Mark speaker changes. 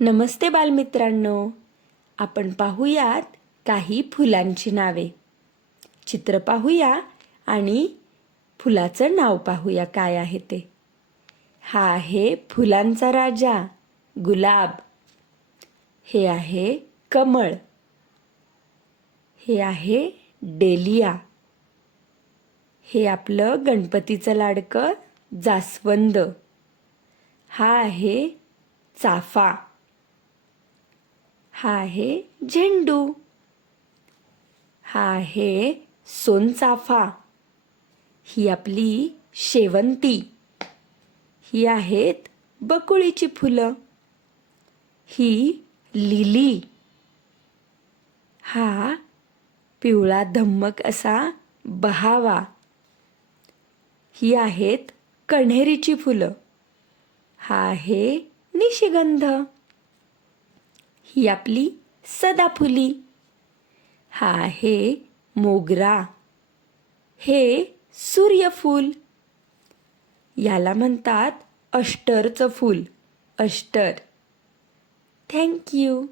Speaker 1: नमस्ते बालमित्रांनो. आपण पाहूयात काही फुलांची नावे. चित्र पाहूया आणि फुलाचं नाव पाहूया. काय आहे ते? हा आहे फुलांचा राजा गुलाब. हे आहे कमळ. हे आहे डेलिया. हे आपलं गणपतीचं लाडकं जास्वंद. हा आहे चाफा. हा आहे झेंडू. हा आहे सोनचाफा. ही आपली शेवंती. ही आहेत बकुळीची फुलं. ही लिली. हा पिवळा धम्मक असा बहावा. ही आहेत कण्हेरीची फुलं. हा आहे निशिगंध. ही आपली सदाफुली. हा आहे मोगरा. हे सूर्यफूल. याला म्हणतात अष्टरचं फूल. अष्टर. थँक्यू